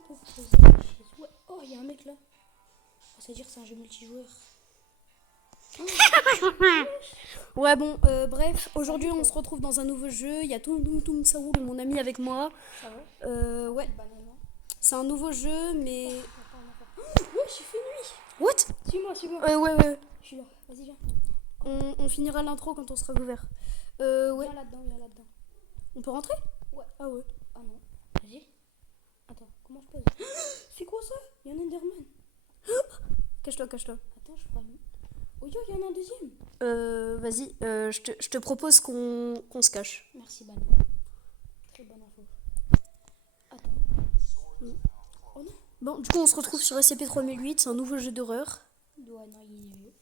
qu'on peut poser une chaise? Ouais. Oh, il y a un mec là. Oh, ça veut dire que c'est un jeu multijoueur. Ouais, bon, bref, aujourd'hui on se retrouve dans un nouveau jeu. Il y a Tung Tung Saoul, mon ami, avec moi. Ça va? Ouais, Banane. c'est un nouveau jeu, mais. Ouais, j'ai fait nuit. What? Suis-moi. Ouais. Je suis là. Vas-y, viens. On finira l'intro quand on sera ouvert. Ouais. Viens là-dedans. On peut rentrer? Ouais. Ah ouais. Ah non. Vas-y. Attends, comment je pose? C'est quoi ça? Il y a un Enderman. Cache-toi. Attends, je crois. Oh yo, il y en a un deuxième. Vas-y, je te propose qu'on se cache. Merci, Banane. Très bonne info. Attends. Oh non. Bon, du coup, on se retrouve sur SCP-3008, c'est un nouveau jeu d'horreur. Ouais, non, il est vieux.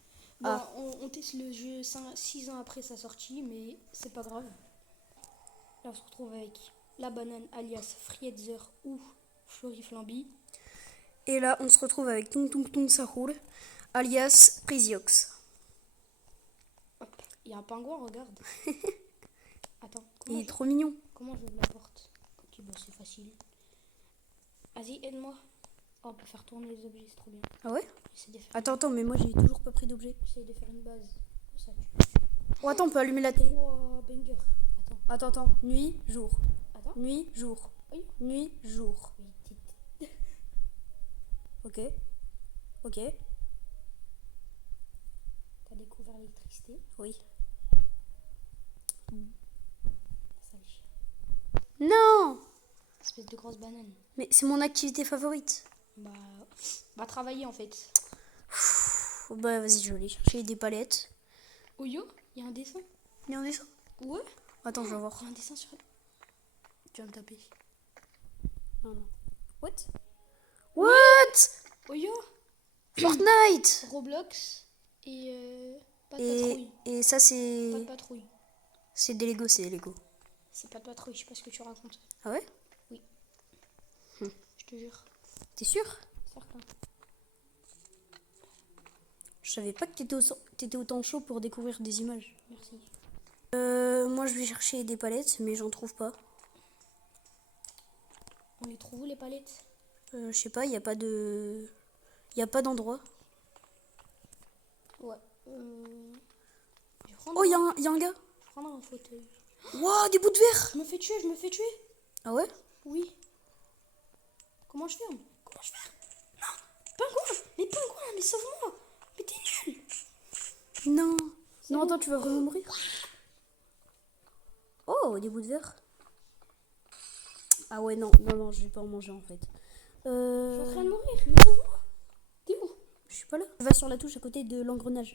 Ah. Bon, on teste le jeu 6 ans après sa sortie, mais c'est pas grave. Là, on se retrouve avec la banane alias Frietzer ou Floriflamby. Et là, on se retrouve avec Tung Tung Tung Saoul, alias Priziox. Hop, il y a un pingouin, regarde. Attends, Il est trop mignon. comment j'ouvre la porte? Ok, bon, c'est facile. Vas-y, aide-moi. Oh, on peut faire tourner les objets, c'est trop bien. Ah ouais? J'essaie de faire, Attends, mais moi j'ai toujours pas pris d'objet. j'essaie de faire une base. Comme ça, Oh, attends, on peut allumer la télé. Wow, banger. Attends. Nuit, jour. Attends. Nuit, jour. Oui. Nuit, jour. Oui, Ok. t'as découvert l'électricité. Oui. Ça le chien. Non! Espèce de grosse banane. Mais c'est mon activité favorite. Bah, va travailler en fait. Bah vas-y, je vais aller chercher des palettes. Oh yo, il y a un dessin. Il y a un dessin? Ouais. Attends, je vais voir. Il y a un dessin sur. Tu vas me taper. Non. What? What? Oh yo, Fortnite! Roblox et pas de Et, patrouille. et ça Pas de c'est... patrouille. C'est des Lego, C'est pas de patrouille, je sais pas ce que tu racontes. Ah ouais? Je te jure. T'es sûr? Certain. Je savais pas que t'étais autant chaud pour découvrir des images. Merci. Moi je vais chercher des palettes, mais j'en trouve pas. On les trouve où les palettes? Je sais pas, y a pas de... Y a pas d'endroit. Ouais. Je vais prendre, Oh, y a un gars. je vais prendre un fauteuil. Wow, des bouts de verre. Je me fais tuer. Ah ouais? Oui. Comment je ferme? Non. Pingouin. Mais sauve-moi. Mais t'es nul. Non. Non, bon. attends, tu vas vraiment mourir. Oh, des bouts de verre. Ah ouais, non, je vais pas en manger en fait. Je suis en train de mourir. Mais sauve-moi. T'es où? Je suis pas là. Va sur la touche à côté de l'engrenage.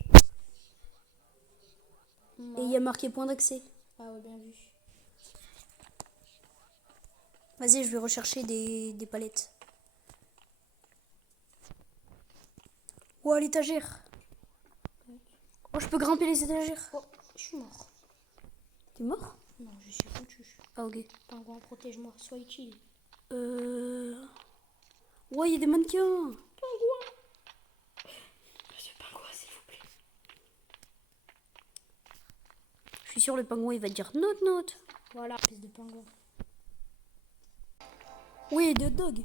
Et il y a marqué point d'accès. Ah ouais, bien vu. Vas-y, je vais rechercher des palettes. Oh, l'étagère. Oh, je peux grimper les étagères. Oh, je suis mort. T'es mort? Non, je suis foutu. Ah ok. Pingouin, protège-moi. Sois utile. Ouais, il y a des mannequins. Monsieur Pingouin, s'il vous plaît. Je suis sûr le pingouin il va dire note. Voilà, espèce de pingouin. Oui, des hot dogs.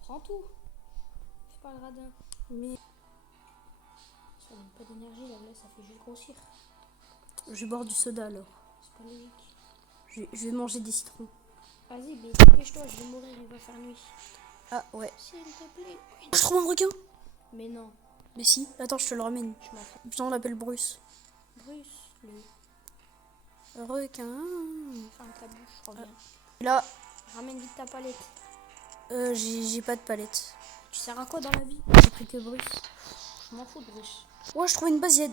Prends tout. Fais pas le radin. Mais Ça donne pas d'énergie, là, ça fait juste grossir. je vais boire du soda alors. C'est pas logique. Je vais manger des citrons. Vas-y, mais dépêche-toi, je vais mourir, il va faire nuit. Ah ouais. S'il te plaît. Je trouve un requin. Mais non, Mais si. Attends, je te le ramène. je m'en fous. Putain, on l'appelle Bruce. Bruce, le. Requin. Ferme ta bouche, reviens. Là, Ramène vite ta palette. j'ai pas de palette. Tu sers à quoi dans la vie? J'ai pris que Bruce. Je m'en fous de Bruce. Ouais, je trouve une base, il y a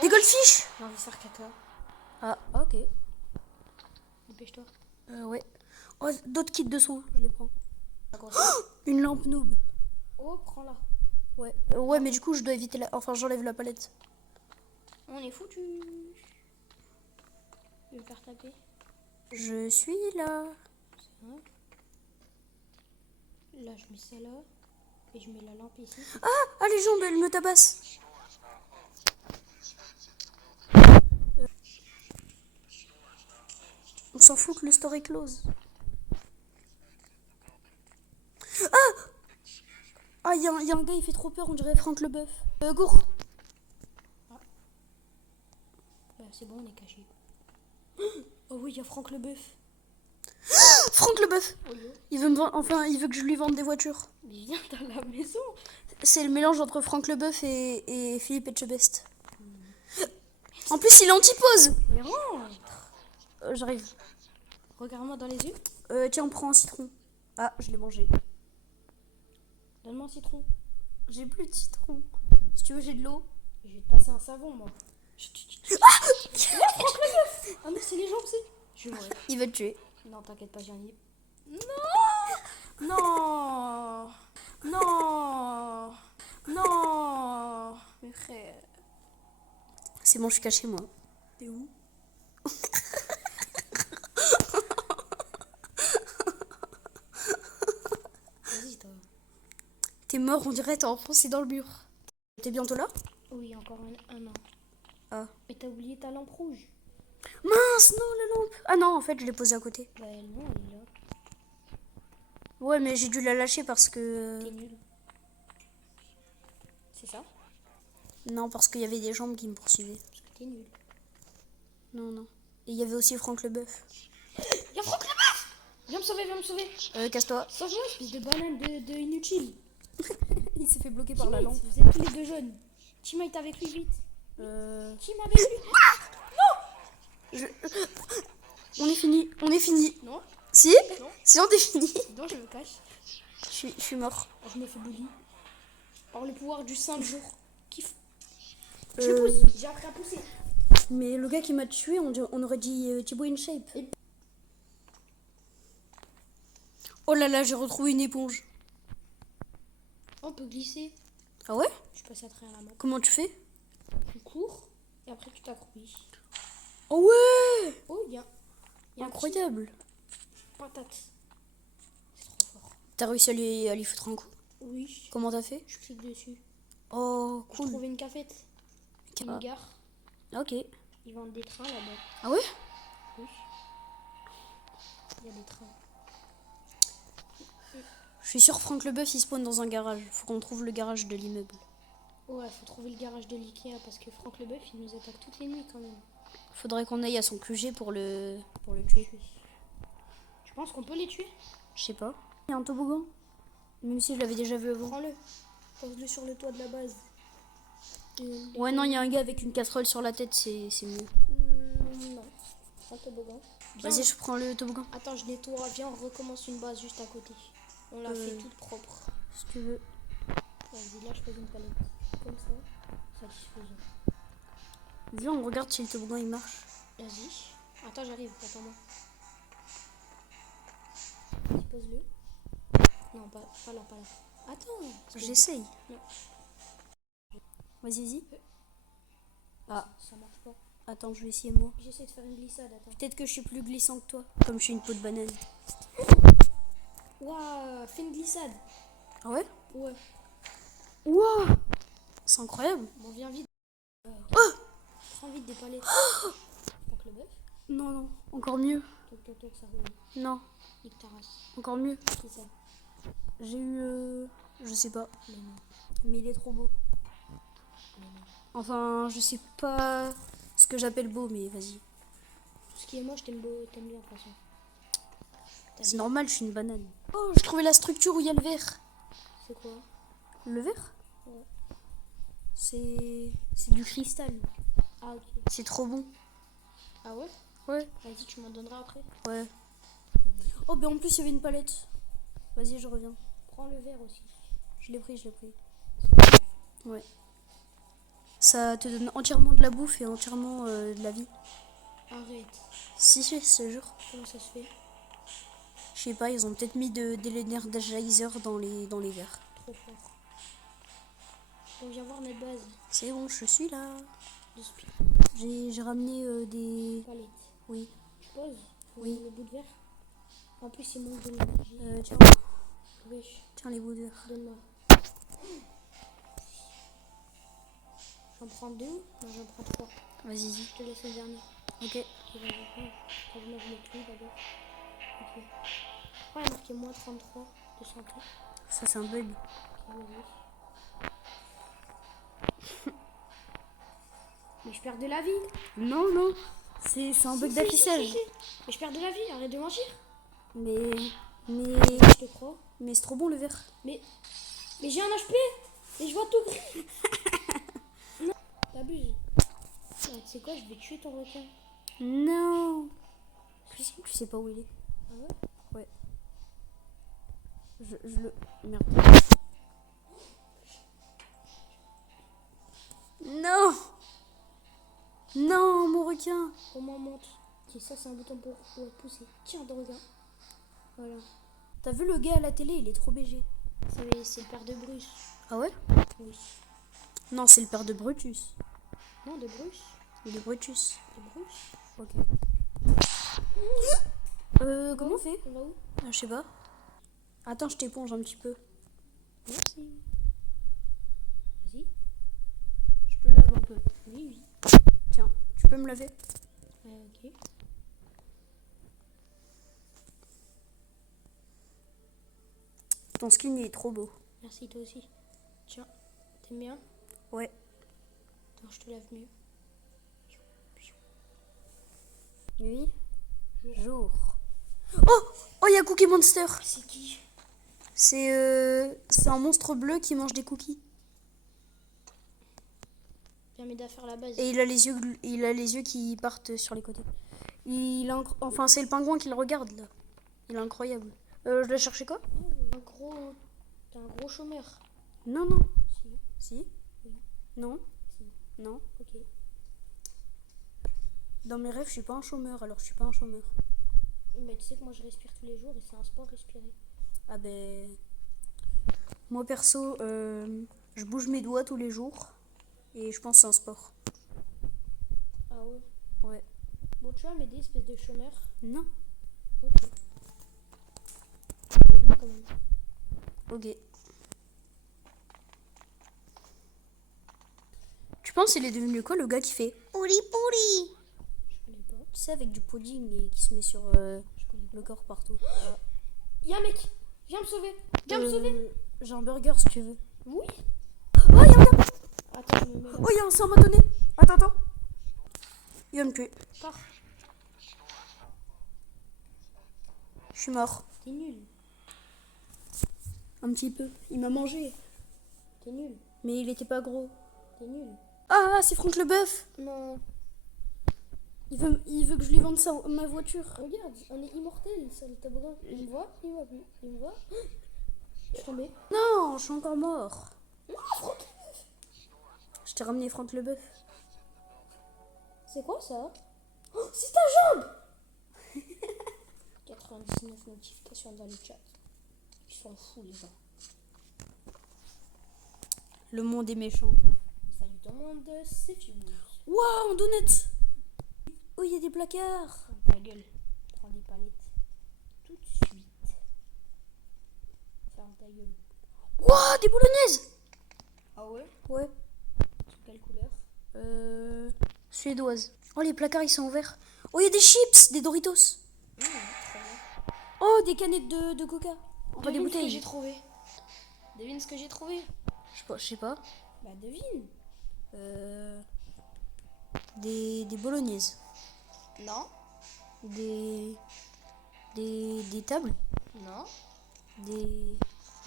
des goldfish. J'ai envie de faire caca. Ah, ok. Dépêche-toi. Ouais. Oh, d'autres kits de son, je les prends. À quoi ça? Une lampe noob. Oh, prends-la. Ouais. Ouais, mais du coup, je dois éviter la... Enfin, j'enlève la palette. On est foutu. Je vais me faire taper. Je suis là. Hein. Là, je mets ça là. Et je mets la lampe ici. Ah, les jambes, elles me tabassent. On s'en fout que le store est close. Ah, y a un gars, il fait trop peur, on dirait Franck Leboeuf. Cours. C'est bon, on est caché. Oh oui, il y a Franck Leboeuf. Franck Leboeuf. Oh, yo. Il veut me vendre, enfin, il veut que je lui vende des voitures. Mais viens dans la maison. C'est le mélange entre Franck Leboeuf et Philippe Etchebest. En plus, il est antipose. Mais rentre. J'arrive. Regarde-moi dans les yeux. Tiens, on prend un citron. Ah, je l'ai mangé. Donne-moi un citron. J'ai plus de citron. Si tu veux, j'ai de l'eau. Je vais te passer un savon, moi. Ah non, c'est les jambes, c'est. Je vais mourir. Il va te tuer. Non, t'inquiète pas, j'en ai. Non. Non. Non. Mais frère. C'est bon, je suis cachée, moi. T'es où? Vas-y, toi. T'es mort, on dirait, t'es enfoncé dans le mur. T'es bientôt là? Oui, encore un an. Ah. Mais t'as oublié ta lampe rouge. Mince, non, la lampe. Ah non, en fait, je l'ai posée à côté. Bah, non, elle est là. Ouais, mais j'ai dû la lâcher parce que... T'es nul. C'est ça? Non, parce qu'il y avait des jambes qui me poursuivaient. Parce que t'es nul. Non, non. Et il y avait aussi Franck Leboeuf. Y'a Franck Leboeuf! Viens me sauver, viens me sauver. Casse-toi. Sauve-moi, espèce de banane de inutile. Il s'est fait bloquer par la Teammate, lampe. vous êtes tous les deux jeunes. Teammate avec lui, vite. Team avec lui. On est fini, on est fini. Non, Si? Non. Si, on est fini. non, je me cache. Je suis mort. Je me fais bully. Par le pouvoir du 5 jours. Kiff. Euh, Je pousse, j'ai appris à pousser. Mais le gars qui m'a tué, on aurait dit Thibaut InShape. Oh là là, j'ai retrouvé une éponge. On peut glisser. Ah ouais? Je suis passé à travers la map. Comment tu fais? Tu cours et après tu t'accroupis. Oh ouais! Oh, il y a un Incroyable. petit patate. C'est trop fort. T'as réussi à lui foutre un coup? Oui, Comment t'as fait? je clique dessus. Oh, J'ai cool. trouvé une cafette. Ah. Une gare. Ok. Ils vendent des trains là-bas. Ah ouais? Oui. Il y a des trains. Je suis sûr Franck Leboeuf il spawn dans un garage. Faut qu'on trouve le garage de l'immeuble. Ouais, faut trouver le garage de l'Ikea parce que Franck Leboeuf il nous attaque toutes les nuits quand même. Faudrait qu'on aille à son QG pour le tuer. Tu penses qu'on peut les tuer? Je sais pas. Il y a un toboggan. Même si je l'avais déjà vu avant. Prends-le. Pose-le sur le toit de la base. Ouais, non, il y a un gars avec une casserole sur la tête, c'est mieux. Non. Prends le toboggan. Vas-y, je prends le toboggan. Attends, je nettoie. Viens, on recommence une base juste à côté. On l'a fait toute propre. Si tu veux. Vas-y, là je pose une palette. Comme ça. Satisfaisant. Viens, on regarde si le toboggan il marche. Vas-y. Attends, j'arrive. Attends-moi. Vas-y, pose-le. Non, pas là, pas là. Attends. J'essaye. Non. Vas-y, vas-y. Ah, Ça marche pas. attends, je vais essayer moi. J'essaie de faire une glissade, attends. Peut-être que je suis plus glissant que toi. Comme je suis une peau de banane. Waouh, fais une glissade. Ah ouais? Ouais. Waouh! C'est incroyable. Bon, viens vite. Prends vite des palettes. Donc le bœuf. Non, non, encore mieux. Toc, toc, toc, ça roule. Non, Nique ta race. encore mieux. Qui ça? J'ai eu... je sais pas. Mais non. Mais il est trop beau. Mais non. Enfin, je sais pas ce que j'appelle beau, mais vas-y. Tout ce qui est moche, t'aimes bien de toute façon. C'est normal, je suis une banane. Oh, j'ai trouvé la structure où il y a le verre. C'est quoi? Le verre? Ouais. C'est du cristal. Ah, ok. C'est trop bon. Ah ouais? Ouais. Vas-y, tu m'en donneras après. Ouais. Oh, ben en plus, il y avait une palette. Vas-y, je reviens. Prends le verre aussi. Je l'ai pris, je l'ai pris. Ouais. Ça te donne entièrement de la bouffe et entièrement de la vie. Arrête. Si, je te jure. Comment ça se fait? Je sais pas, ils ont peut-être mis de l'énergizer dans les verres. Trop fort. On vient voir notre base. C'est bon, je suis là. De speed. J'ai ramené des... Palette. Oui. Je pose. Oui. Le bout de verre. En plus, il manque de l'énergie. Tiens, Wesh, tiens les bouts de verre. donne-moi. J'en prends deux? Non, j'en prends trois. Vas-y. Je te laisse le dernier. Ok. Ok, vas-y, prends. Attends, je mange le prix d'abord. Ok. Oh, il y a marqué moins 33 de santé. Ça, c'est un bug. Ok. Mais je perds de la vie. Non, non. C'est un bug d'affichage. Mais je perds de la vie, arrête de mentir. Mais Je te crois. c'est trop bon le vert. Mais j'ai un HP. Et je vois tout gris. Non, t'abuses. Tu sais quoi, je vais tuer ton requin. Non. Tu sais pas où il est. Ah ouais? Ouais. Je le... Merde. Non. Non, mon requin. Comment on monte? Ok, ça c'est un bouton pour pousser. Tiens, ton requin. Voilà. T'as vu le gars à la télé, il est trop BG. C'est le père de Bruce. Ah ouais? Oui. Non, c'est le père de Brutus. Non, de Bruce. Il est Brutus. De Bruce. Ok. Comment on fait? On va où? Ah, je sais pas. Attends, je t'éponge un petit peu. Merci. Vas-y. Je te lave un peu. Oui, oui. Tiens, tu peux me laver? Ok. Ton skin il est trop beau. Merci, toi aussi. Tiens, t'aimes bien? Ouais. Attends, je te lave mieux. Nuit. Jour. Oh, il y a Cookie Monster. C'est qui? C'est un monstre bleu qui mange des cookies. Viens m'aider à faire la base. Et il a les yeux qui partent sur les côtés. Enfin, c'est le pingouin qui le regarde là. Il est incroyable. Je dois chercher quoi? T'es un gros chômeur. Non, non. Si. Si? Oui. Non? Si. Non. Ok. Dans mes rêves, je suis pas un chômeur, alors je suis pas un chômeur. Mais tu sais que moi je respire tous les jours et c'est un sport respirer. Ah ben... Moi perso, je bouge mes doigts tous les jours. Et je pense que c'est un sport. Ah ouais? Ouais. Bon, tu vas m'aider, espèce de chômeur. Non. Ok. Aide-moi quand même. Ok. Tu penses il est devenu quoi le gars qui fait Pouri pouri? Je connais pas. Tu sais, avec du pudding et qui se met sur Je connais pas. le corps partout. Y'a un mec! Viens me sauver! Viens me sauver! J'ai un burger si tu veux. Oui! Oh, y'a un gars! Attends, je me mets là. Oh, y'a un sang bâtonné! Attends. Il va me tuer. Pars. Je suis mort. T'es nul. Un petit peu. Il m'a mangé. T'es nul. Mais il était pas gros. T'es nul. Ah, c'est Franck Leboeuf! Non. Il veut que je lui vende ma voiture. Regarde, on est immortel sur le toboggan. Il me voit, il me voit plus. Il me voit. Je suis tombée. Non, je suis encore mort. Non, Franck! Je t'ai ramené Franck Leboeuf. C'est quoi ça? Oh, c'est ta jambe! 99 notifications dans le chat. Ils sont fous les gens. Le monde est méchant. Salut tout le monde, c'est Fuse. Waouh, donut! Oh, il y a des placards. Ferme ta gueule. Prends des palettes. Tout de suite. Ferme ta gueule. Waouh, des bolognaises! Ah ouais? Ouais. C'est quelle couleur? Suédoise. Oh, les placards, ils sont ouverts. Oh, il y a des chips, des Doritos. Très bien. Oh, des canettes de coca. Enfin, des Devine ce que bouteilles. j'ai trouvé. Devine ce que j'ai trouvé. Je sais pas. Bah devine. Des bolognaises. Non. Des tables. Non. Des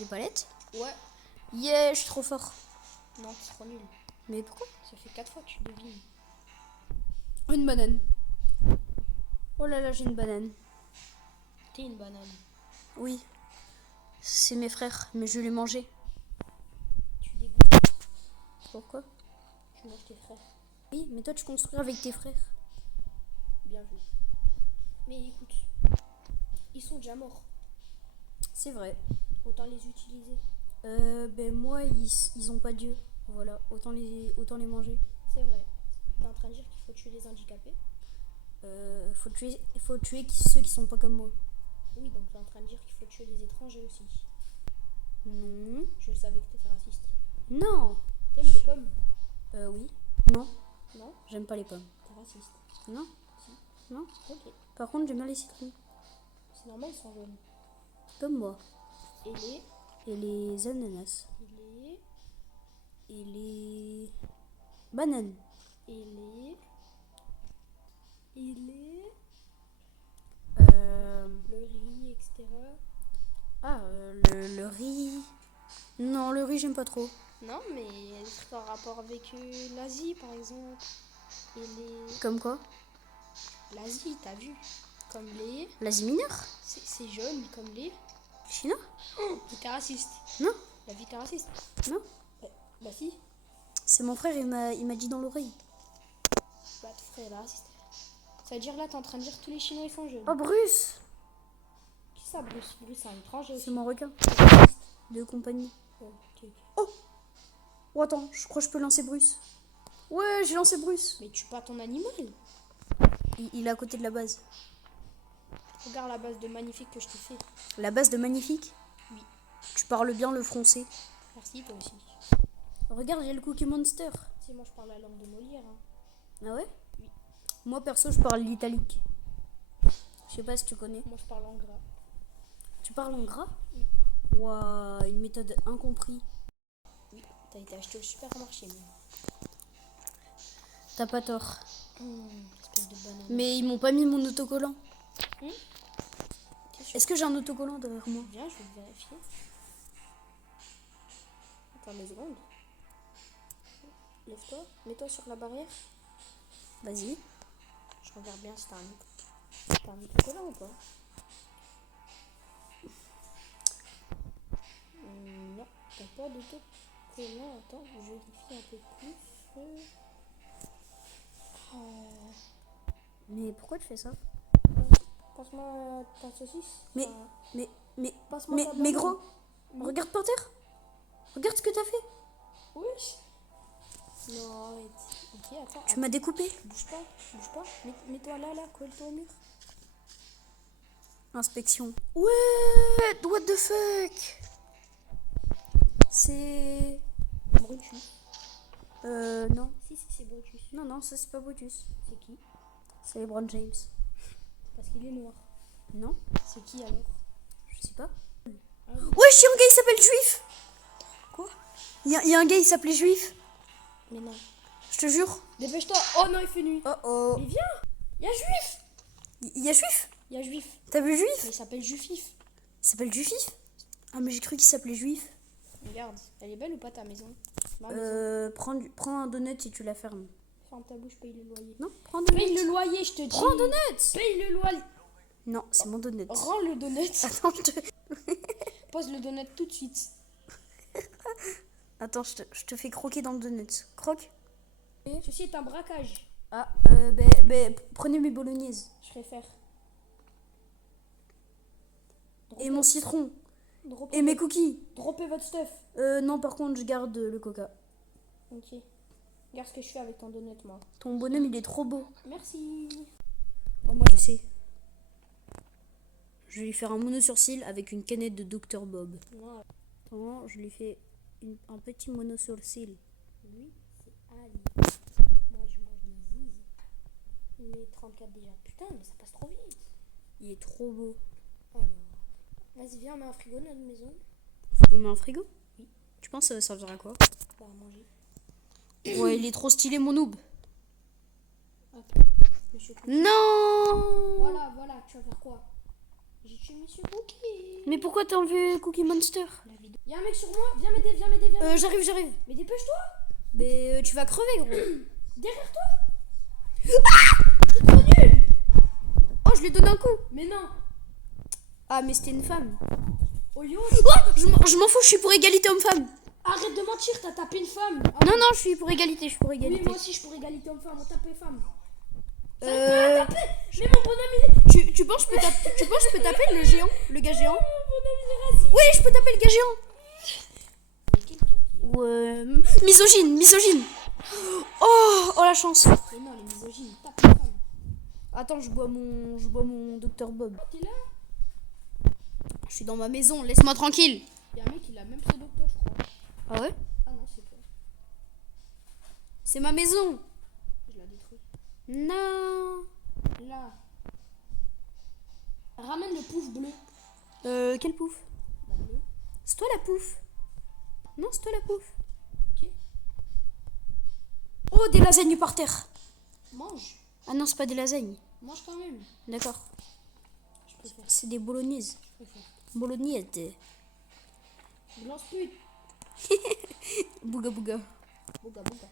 palettes. Ouais. Yeah, je suis trop fort. Non, c'est trop nul. Mais pourquoi? Ça fait 4 fois que tu devines. Une banane. Oh là là, j'ai une banane. T'es une banane. Oui. C'est mes frères, mais je l'ai mangé. Tu dégoûtes. Pourquoi? Tu manges tes frères. Oui, mais toi tu construis avec tes frères. Bien vu. Mais écoute, ils sont déjà morts. C'est vrai. Autant les utiliser. Ben moi, ils ont pas Dieu. Voilà, autant les manger. C'est vrai. T'es en train de dire qu'il faut tuer les handicapés? Faut tuer ceux qui sont pas comme moi. Oui, donc t'es en train de dire qu'il faut tuer les étrangers aussi. Non. Je savais que t'étais raciste. Non. T'aimes les pommes? Oui. Non. Non? J'aime pas les pommes. T'es raciste. Non. Si. Non. Ok. Par contre, j'aime bien les citrons. C'est normal, ils sont jaunes. Comme moi. Et les Et les ananas. Et les bananes. Et les le riz, etc. Ah, le riz. Non, le riz, j'aime pas trop. Non, mais il y a des trucs en rapport avec l'Asie, par exemple. Et les... Comme quoi? L'Asie, t'as vu? Comme les... L'Asie mineure? C'est jaune, comme les... Chinois? Oh, t'es raciste. Non. La vie, t'es raciste. Non. Bah si. C'est mon frère, il m'a dit dans l'oreille. Bah ton frère, il est raciste. Ça veut dire là, t'es en train de dire que tous les Chinois, ils sont jaunes. Oh, Bruce! Qui ça, Bruce? Bruce, c'est un étranger aussi. C'est mon requin. Raciste. De compagnie. Oh, ok. Oh, attends, je crois que je peux lancer Bruce. Ouais, j'ai lancé Bruce. Mais tue pas ton animal. Il est à côté de la base. Regarde la base de magnifique que je t'ai fait. La base de magnifique? Oui. Tu parles bien le français. Merci, toi aussi. Regarde, il y a le Cookie Monster. Tu sais, moi, je parle la langue de Molière. Hein. Ah ouais? Oui. Moi, perso, je parle l'italique. Je sais pas si tu connais. Moi, je parle en gras. Tu parles en gras? Oui. Waouh, une méthode incomprise. Oui. T'as été acheté au supermarché, même. T'as pas tort. Espèce de banane. Mais ils m'ont pas mis mon autocollant. T'es sûr? Est-ce que j'ai un autocollant derrière moi? Viens, je vais vérifier. Attends 2 secondes. Lève-toi, mets-toi sur la barrière. Vas-y. Je regarde bien si t'as un autocollant ou pas. Non, t'as pas d'autocollant. Attends, je vérifie un peu plus. Mais pourquoi tu fais ça? Passe-moi ta saucisse. Mais, Enfin, mais, passe-moi ta mais banane. gros, regarde par terre. Regarde ce que t'as fait. Wesh. Non, arrête. Ok, attends. Tu m'as découpé. Bouge pas, bouge pas. Mets-toi là, colle-toi au mur. Inspection. Ouais, what the fuck? C'est... Brutus. Non. Si, c'est Brutus. Non, ça c'est pas Brutus. C'est qui? C'est LeBron James. Parce qu'il est noir. Non, C'est qui alors? je sais pas. Ah, oui. Ouais, il y a un gars, il s'appelle Juif. Quoi? Il y a un gars, il s'appelait Juif. Mais non. Je te jure. Dépêche-toi. Oh non, il fait nuit. Oh. Mais viens. Il y a Juif. Il y a Juif? Il y a Juif. T'as vu Mais Juif? il s'appelle Jufif. Il s'appelle Juif? Ah, mais j'ai cru qu'il s'appelait Juif. Regarde, elle est belle ou pas ta maison? Ma maison. Prends un donut si tu la fermes. Ferme ta bouche, paye le loyer. Non, prends un donut. Paye le loyer, je te dis. Prends un donut. Paye le loyer. Non, c'est mon donut. Rends le donut. Attends, Pose le donut tout de suite. Attends, je te fais croquer dans le donut. Croque. Ceci est un braquage. Ah, prenez mes bolognaises. Je préfère. Et mon citron. Droppez, Et mes cookies. droppez votre stuff. Non, par contre, je garde le coca. Ok. Regarde ce que je fais avec ton donut, moi. Ton bonhomme, il est trop beau. Merci. Oh, moi, je sais. Je vais lui faire un mono sourcil avec une canette de Dr Bob. Non, Attends, je lui fais un petit mono sourcil. lui, c'est Ali. Moi, je mange des zizi. Il est 34 déjà. Putain, mais ça passe trop vite. Il est trop beau. Alors, vas-y, viens, on met un frigo dans notre maison. On met un frigo? Oui. Tu penses que ça va servir à quoi? Bah, à manger. Ouais, il est trop stylé, mon noob. Hop. Monsieur Cookie. Non! Voilà, tu vas faire quoi? J'ai tué Monsieur Cookie. Mais pourquoi t'as enlevé Cookie Monster? La vidéo. Y'a un mec sur moi, viens m'aider. J'arrive. Mais dépêche-toi. Mais tu vas crever, gros. Derrière toi. Oh, je lui donne un coup. Mais non. Ah, mais c'était une femme. Oh yo. Oh, je m'en fous, je suis pour égalité homme-femme. Arrête de mentir, t'as tapé une femme. Non, je suis pour égalité, Oui, moi aussi, je suis pour égalité homme-femme. On tape les femmes. Euh, Mais mon bonhomme, il est. tu penses que je peux taper le géant? Le gars géant? Mon bonhomme, il est raciste. Oui, je peux taper le gars géant. Mais quelqu'un qui. Ouais. Misogyne. Oh, la chance. Mais non, les misogynes, ils tapent les femmes. Attends, je bois mon Dr Bob. T'es là? Je suis dans ma maison, laisse-moi tranquille. Y'a un mec, il a même pseudo que toi, je crois. Ah ouais? Ah non, c'est toi. C'est ma maison. Je la détruis. Non. Là. Ramène le pouf bleu. Quel pouf? La bleu. C'est toi la pouffe. Non, c'est toi la pouffe. Ok. Oh, des lasagnes par terre. Mange. Ah non, c'est pas des lasagnes. Mange quand même. D'accord. Je préfère. C'est des bolognaises. Je préfère. Bolognaises. Je lance plus. Bouga bouga. Bouga, bouga.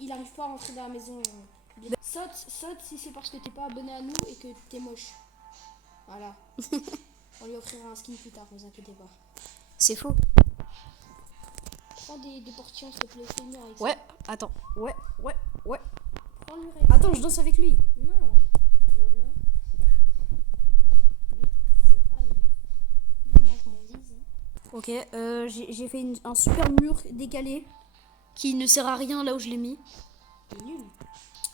Il arrive pas à rentrer dans la maison. Saute si c'est parce que t'es pas abonné à nous et que t'es moche. Voilà. On lui offrira un skin plus tard, ne vous inquiétez pas. C'est faux. Prends des portions, s'il te plaît, fais-le avec ça. Ouais, attends. Ouais. Prends-le avec Attends, je danse avec lui. Non. Voilà. Lui, c'est pas lui. Il mange mon zizi. Ok, j'ai fait un super mur décalé qui ne sert à rien là où je l'ai mis. T'es nul.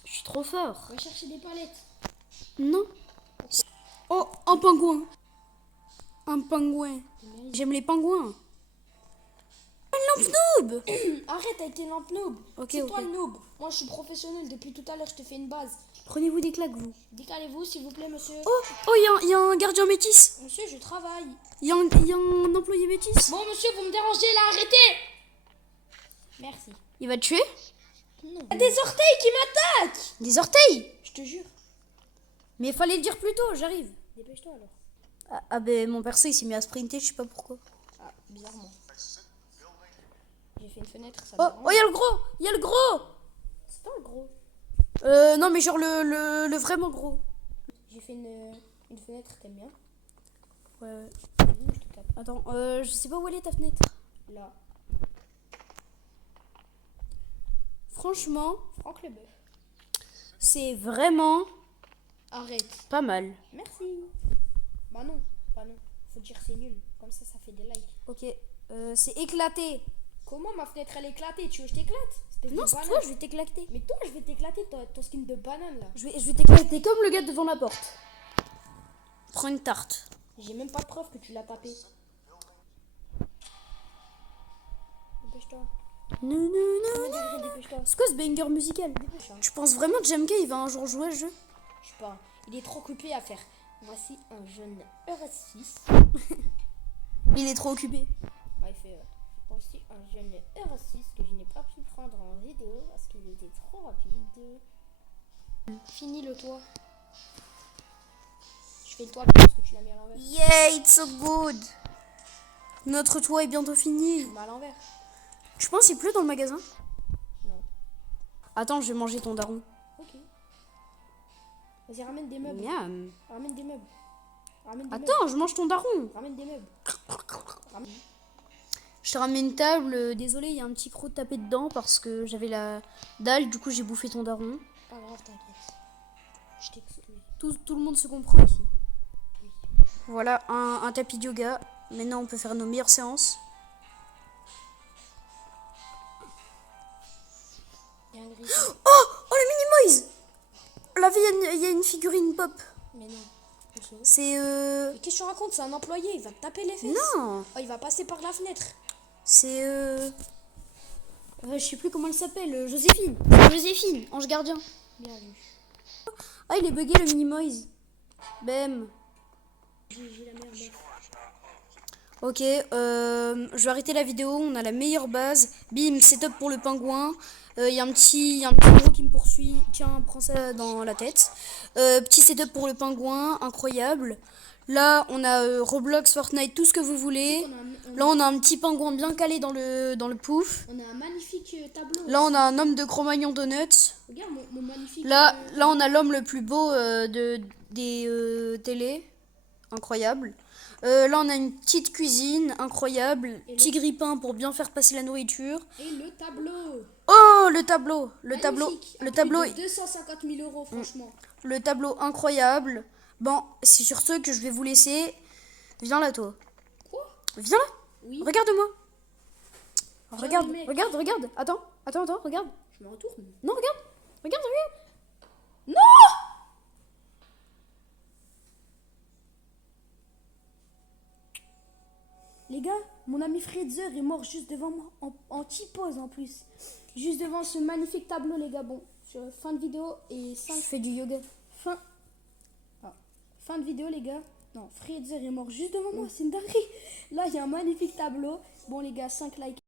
Je suis trop fort. Va chercher des palettes. Non. Oh, un pingouin. Un pingouin. J'aime les pingouins. Un lampe noob. Arrête avec tes lampes noob. Ok, C'est ok. toi le noob. Moi, je suis professionnel. Depuis tout à l'heure, je te fais une base. Prenez-vous des claques, vous. Décalez-vous, s'il vous plaît, monsieur. Oh, il y a un gardien métis. Monsieur, je travaille. Il y a un employé métis. Bon, monsieur, vous me dérangez là, arrêtez. Merci. Il va te tuer. Non. Des orteils qui m'attaquent. Des orteils. Je te jure. Mais fallait le dire plus tôt, j'arrive. Dépêche-toi alors. Ah ben mon perso il s'est mis à sprinter, je sais pas pourquoi. Ah, bizarrement. J'ai fait une fenêtre, ça Oh, me oh, il y a le gros. Il y a le gros. C'est pas le gros. Non mais genre le vraiment gros. J'ai fait une fenêtre, t'aimes bien? Ouais. Je te tape. Attends, je sais pas où elle est ta fenêtre. Là. Franchement, Franck Leboeuf. c'est vraiment Arrête. pas mal. Merci. Bah non, faut dire c'est nul. Comme ça fait des likes. Ok, c'est éclaté. Comment ma fenêtre elle est éclatée? Tu veux que je t'éclate? Espèce Non, de c'est banane. toi, je vais t'éclater. Mais toi, je vais t'éclater ton skin de banane là. Je vais t'éclater comme le gars devant la porte. Prends une tarte. J'ai même pas de preuve que tu l'as tapé. Dépêche-toi. Non. Dépêche-toi. C'est quoi ce banger musical? Dépêche-toi. Tu penses vraiment que JMK il va un jour jouer à ce jeu? Je sais pas. Il est trop occupé à faire. Voici un jeune RS6. Il est trop occupé. Ouais, il fait. Voici un jeune RS6 que je n'ai pas pu prendre en vidéo parce qu'il était trop rapide. Fini le toit. Je fais le toit bien parce que tu l'as mis à l'envers. Yeah, it's so good. Notre toit est bientôt fini. Tu l'as mis à l'envers. Tu penses qu'il pleut dans le magasin? Non. Attends, je vais manger ton daron. Ok. Vas-y, ramène des meubles. Miam. Ramène des meubles. Ramène des Attends, je mange ton daron. meubles. Ramène des meubles. Ramène. Je te ramène une table. Désolé, il y a un petit croc tapé dedans parce que j'avais la dalle. Du coup, j'ai bouffé ton daron. Pas grave, t'inquiète. Je t'excuse. Tout le monde se comprend ici. Voilà, un tapis de yoga. Maintenant, on peut faire nos meilleures séances. Il y a un gris. Oh, le Minimoys. Là, il y a une figurine pop. Mais non. C'est Mais qu'est-ce que tu racontes? C'est un employé, il va te taper les fesses. Non, Oh, il va passer par la fenêtre. c'est je sais plus comment elle s'appelle. Joséphine. Joséphine, ange gardien. Bien vu. Ah, il est bugué le Minimoys. Bam. J'ai la merde. Ok, je vais arrêter la vidéo. On a la meilleure base. Bim, setup pour le pingouin. Il y a un petit gros qui me poursuit. Tiens, prends ça dans la tête. Petit setup pour le pingouin, incroyable. Là, on a Roblox, Fortnite, tout ce que vous voulez. Là, on a un petit pingouin bien calé dans le pouf. On a un magnifique tableau. Là, on a un homme de Cro-Magnon Donuts. Regarde mon magnifique. Là, on a l'homme le plus beau des télés. Incroyable. Là, on a une petite cuisine, incroyable. Petit grille-pain pour bien faire passer la nourriture. Et le tableau. Oh, le tableau. Le tableau. Magnifique. Le À tableau. plus de 250 000 euros, franchement. Le tableau incroyable. Bon, c'est sur ce que je vais vous laisser. Viens là, toi. Quoi? Viens là. Oui. Regarde-moi. Regarde, le mec. regarde. Attends, regarde. Je me retourne. Non, regarde. Non! Les gars, mon ami Fredzer est mort juste devant moi, en T-pose en plus. Juste devant ce magnifique tableau, les gars. Bon, fin de vidéo et 5. Je fais du yoga. Fin de vidéo, les gars. Non, Freezer est mort juste devant moi, c'est une dinguerie. Là, il y a un magnifique tableau. Bon, les gars, 5 likes.